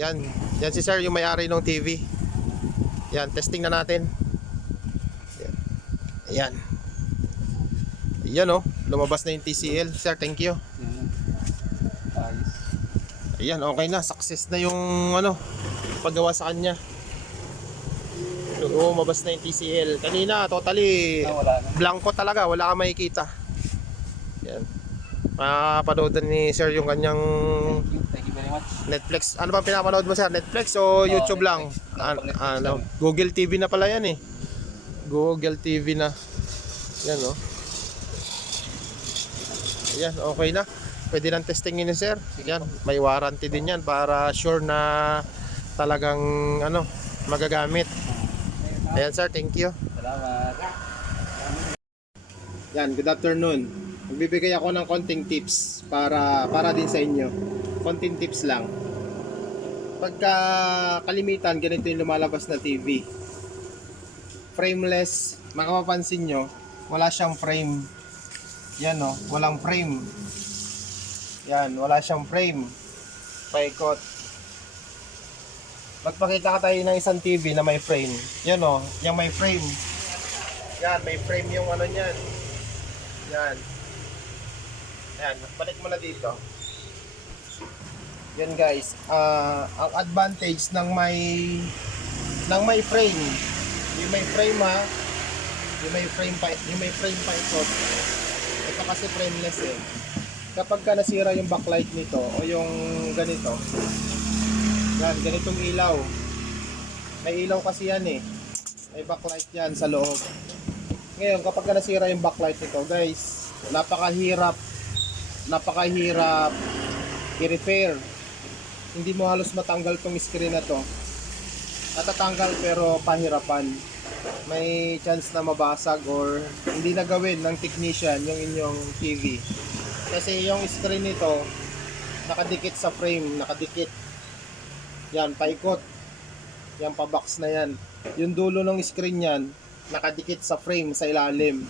Yan. Yan si sir, yung may-ari ng TV. Yan, testing na natin. Yan. Ayan. Ayan oh, lumabas na yung TCL. Sir, thank you. Ayan, okay na. Success na yung ano, paggawa sa kanya. Lumabas na yung TCL. Kanina, totally blanco talaga. Wala kang makikita. Yan. Mapapanood ni sir yung kanyang Thank you very much. Netflix. Ano ba pinapanood mo sir? Netflix o YouTube lang? Ano? Google TV na pala yan eh. Google TV na. Yan oh. Yan, okay na. Pwede nang testingin ni sir. Yan, may warranty din yan para sure na talagang ano, magagamit. Ayan sir, thank you. Salamat. Yan, good afternoon. Magbibigay ako ng konting tips para din sa inyo. Konting tips lang. Pagka kalimitan, ganito yung lumalabas na TV. Frameless, makapapansin nyo, wala siyang frame. Yan o, walang frame. Yan, wala siyang frame. Paikot. Magpakita ka tayo ng isang TV na may frame. Yan o, yung may frame. Yan, may frame yung ano niyan. Yan. Ayan, balik mo na dito. Yan guys, ang advantage ng may frame. Yung may frame ha. Yung may frame pa ito. Ito kasi frameless eh. Kapag ka nasira yung backlight nito o yung ganito. Yan, ganitong ilaw. May ilaw kasi yan eh. May backlight yan sa loob. Ngayon, kapag ka nasira yung backlight nito, guys, napakahirap i-repair. Hindi mo halos matanggal tong screen na to. Natatanggal pero pahirapan. May chance na mabasag or hindi na gawin ng technician yung inyong TV. Kasi yung screen nito nakadikit sa frame, nakadikit. Yan, paikot. Yan, pa-box na yan. Yung dulo ng screen yan nakadikit sa frame sa ilalim.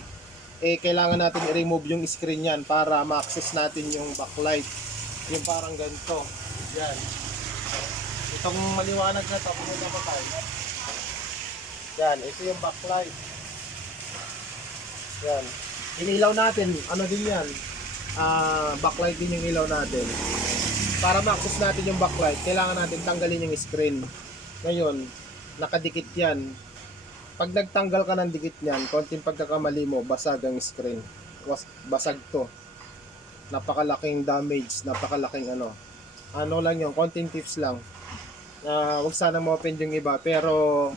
Eh kailangan natin i-remove yung screen yan para ma-access natin yung backlight. Yung parang ganito. Yan. Itong maliwanag na ito, pumunta pa tayo. Yan, ito yung backlight. Yan. Inilaw natin, ano din yan? Backlight din yung ilaw natin. Para ma-access natin yung backlight, kailangan natin tanggalin yung screen. Ngayon, nakadikit yan. Pag nagtanggal ka ng dikit niyan, konting pagkakamali mo, basag ang screen. Basag to. Napakalaking damage, napakalaking ano. Ano lang yun, konting tips lang. Huwag sana ma-open yung iba, pero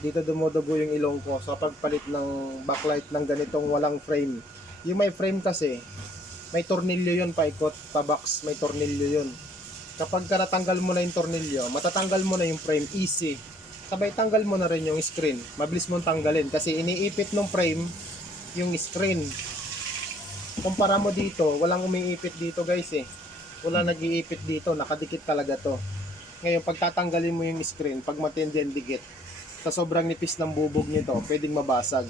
dito dumudugo yung ilong ko sa pagpalit ng backlight ng ganitong walang frame. Yung may frame kasi, may tornilyo yun, paikot, pa-box, may tornilyo yun. Kapag ka natanggal mo na yung tornilyo, matatanggal mo na yung frame, easy. Sabay tanggal mo na rin yung screen. Mabilis mong tanggalin kasi iniipit ng frame yung screen. Kumpara mo dito, walang umiipit dito guys eh. Wala nag-iipit dito, nakadikit talaga to. Ngayon, pag tatanggalin mo yung screen, pag matindi ang dikit, sa sobrang nipis ng bubog nito, pwedeng mabasag.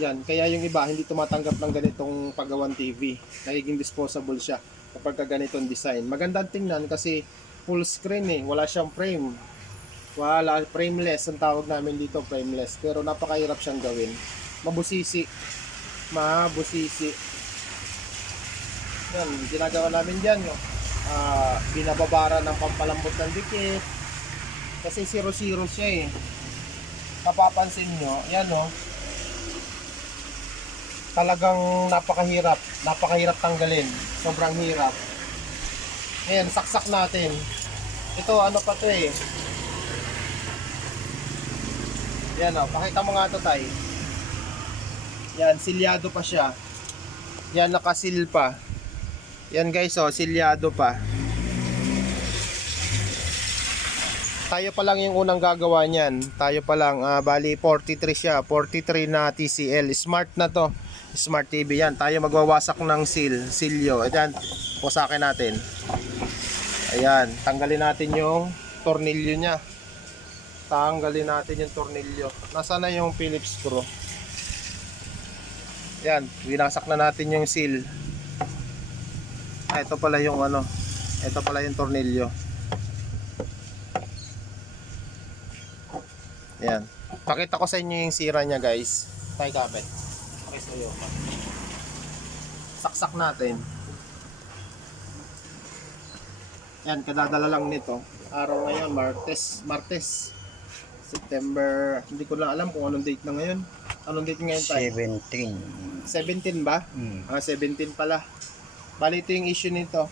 Yan, kaya yung iba hindi tumatanggap ng ganitong paggawan TV. Nagiging disposable siya kapag ganitong design. Magandang tingnan kasi full screen eh, wala siyang frame. Wala, frameless ang tawag namin dito, frameless. Pero napakahirap siyang gawin. Mabusisi. Yan, ginagawa namin dyan, no? Binababara ng pampalambot ng dikit. Kasi 0-0 siya eh. Napapansin nyo, yan no. Talagang napakahirap tanggalin. Sobrang hirap. Ayan, saksak natin. Ito, ano pa to eh. Yan o, pakita mo nga ito tay. Yan, silyado pa siya. Yan, nakasil pa. Yan guys o, silyado pa. Tayo pa lang yung unang gagawa niyan. Tayo pa lang, bali 43 siya. 43 na TCL. Smart na to. Smart TV yan. Tayo magwawasak ng silyo. Ayan, pusakin natin. Ayan, tanggalin natin yung tornilyo niya. Tanggalin natin yung tornilyo. Nasaan na yung Phillips screw? Yan, winasak na natin yung seal. Ito pala yung ano. Ito pala yung tornilyo. Ayan. Pakita ko sa inyo yung sira niya, guys. Tayo kapit. Okay, sa iyo. Saksak natin. Yan, kadadala lang nito. Araw ngayon, Martes. September, hindi ko lang alam kung anong date na ngayon. Anong date ngayon tayo? 17. 17 ba? 17 pala. Bali, ito yung issue nito.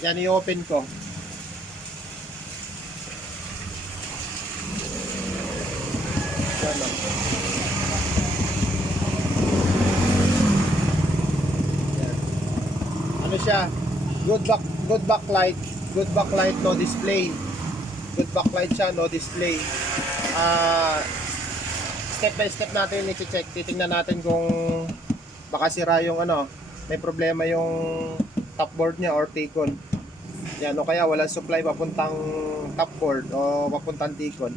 Yan, i-open ko. Yan, oh. Yan. Ano siya? Good backlight, no display. Good backlight siya, no display. Step by step natin i-check. Titingnan natin kung baka sira yung ano, may problema yung top board niya or T-con. Yan, o kaya wala supply papuntang top board o papuntang T-con.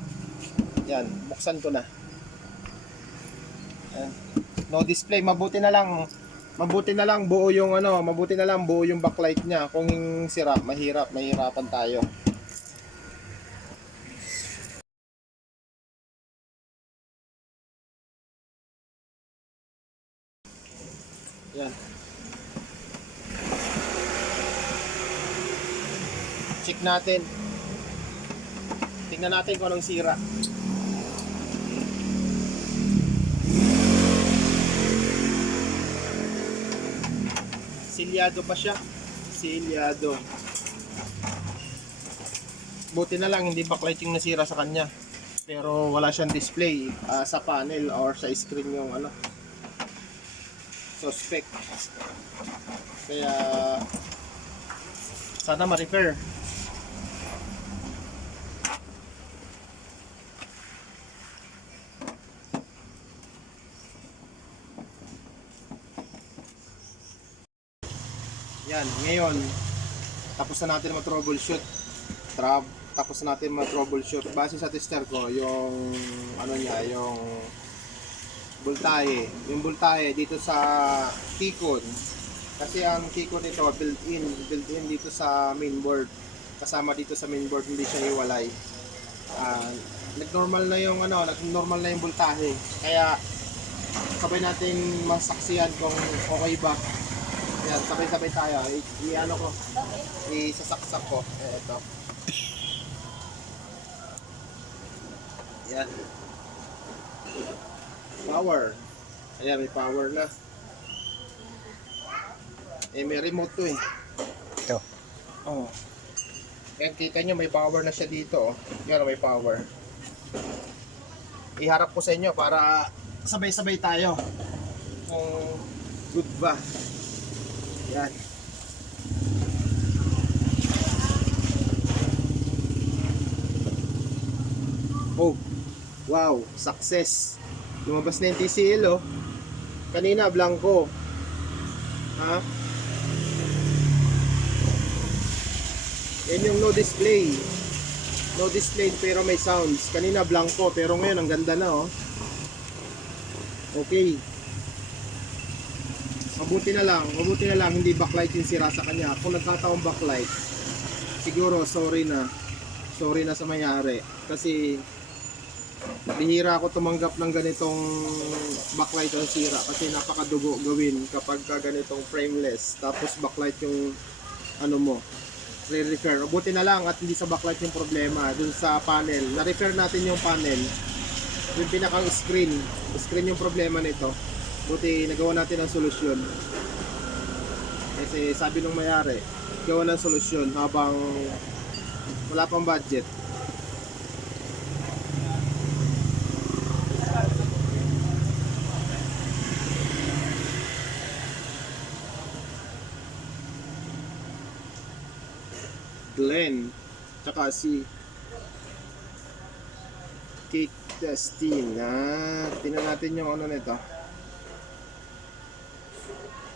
Yan, buksan ko na. Yan. No display, mabuti na lang buo yung ano, mabuti na lang buo yung backlight niya. Kung yung sira, mahirapan tayo. Yan. Check natin. Tingnan natin kung anong sira. Silyado pa siya. Silyado. Buti na lang hindi backlight yung nasira sa kanya. Pero wala siyang display sa panel or sa screen yung ano. Suspect. Kaya sana ma-repair. Yan, ngayon tapos na natin mag-troubleshoot. Tapos na natin mag-troubleshoot. Base sa tester ko, yung ano niya, yung yung voltahe dito sa T-con. Kasi ang T-con nito built-in dito sa mainboard. Kasama dito sa mainboard, hindi siya hiwalay. Nag-normal na yung voltahe. Kaya sabay natin masaksihan kung okay ba. Yan, sabay-sabay tayo. I-ano ko, isasaksak ko. Ito. Yan. Power. Ayan, may power na. May remote to eh. Ito. Oh. Ayan, kita nyo may power na siya dito. Oh. Yan, may power. Iharap ko sa inyo para sabay-sabay tayo. Kung good ba. Yan. Oh. Wow, success. Lumabas na yung TCL oh. Kanina blanco. Ha? Yan yung no display. No display pero may sounds. Kanina blanco pero ngayon ang ganda na oh. Okay. Mabuti na lang hindi backlight yung sira sa kanya. Kung nagkataong backlight, siguro sorry na sa mayari kasi bihira ako tumanggap ng ganitong backlight ang sira kasi napakadugo gawin kapag ganitong frameless tapos backlight yung ano mo re-repair. Buti na lang at hindi sa backlight yung problema dun sa panel. Na-repair natin yung panel, yung pinakang screen yung problema nito. Buti nagawa natin ang solusyon kasi sabi nung mayari gawa ng solusyon habang wala pang budget. Glenn tsaka si cake testing tingnan natin yung ano nito,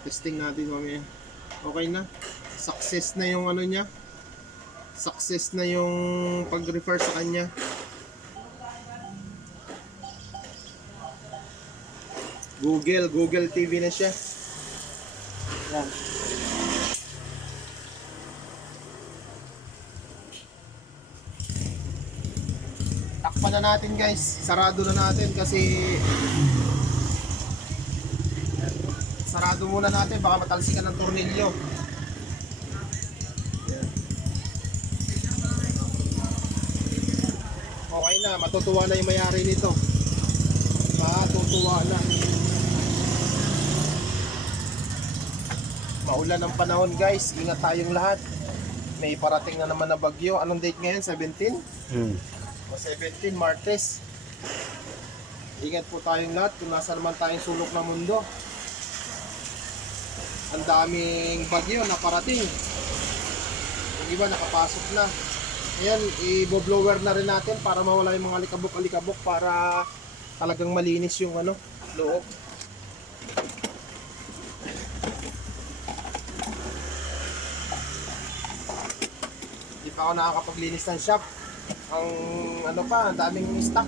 testing natin mamaya. Okay na, success na yung ano niya, success na yung pag-refer sa kanya. Google TV na siya. Yan. Takpan na natin guys. Sarado na natin kasi sarado muna natin, baka matalsikan ng tornilyo. Okay na, matutuwa na yung may-ari nito. Matutuwa na. Maulan ang panahon guys, ingat tayong lahat. May parating na naman na bagyo. Anong date ngayon? 17? O 17, Martes. Ingat po tayong lahat kung nasa naman tayong sulok ng mundo. Ang daming bagyo na parating. Yung iba nakapasok na. Ayan, i-blower na rin natin para mawala yung mga alikabok-alikabok para talagang malinis yung loob. Hindi pa ako nakakapaglinis ng shop. Ang daming stock.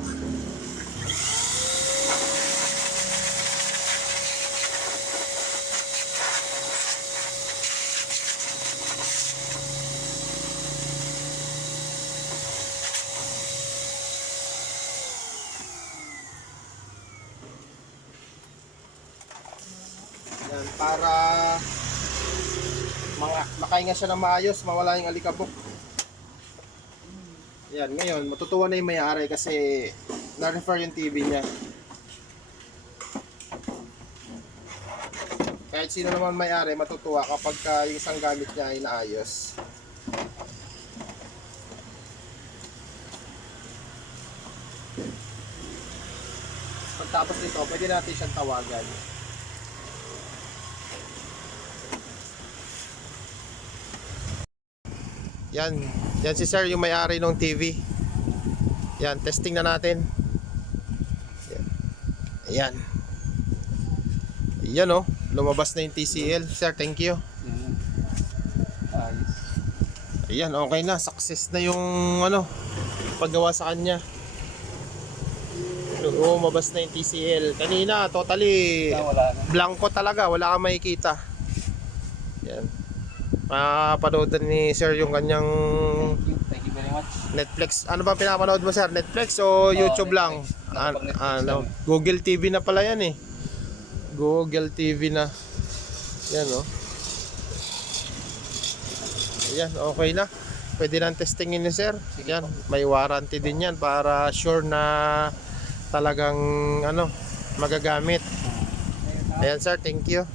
Yan, para makahinga siya ng maayos, mawala yung alikabok. Yan, ngayon, matutuwa na yung may-ari kasi na-refer yung TV niya. Kahit sino naman may-ari, matutuwa kapag yung isang gamit niya ay naayos. Pagtapos nito, pwede natin siyang tawagan. Yan si sir yung may-ari ng TV. Yan, testing na natin. Yan. Yan oh, lumabas na yung TCL. Sir, thank you. Ayos. Ayan, okay na. Success na yung paggawa sa kanya. Lumabas na yung TCL. Kanina, totally Wala na. blanco talaga. Wala kang makikita. Yan. Mapapanood ni sir yung kanyang Thank you very much. Netflix. Ano ba pinapanood mo sir? Netflix o YouTube lang? Netflix. Netflix lang. Google TV na pala yan eh. Google TV na. Yan oh. Yan, okay na. Pwede nang testingin ni sir. Yan, may warranty din yan para sure na talagang magagamit. Ayan sir, thank you.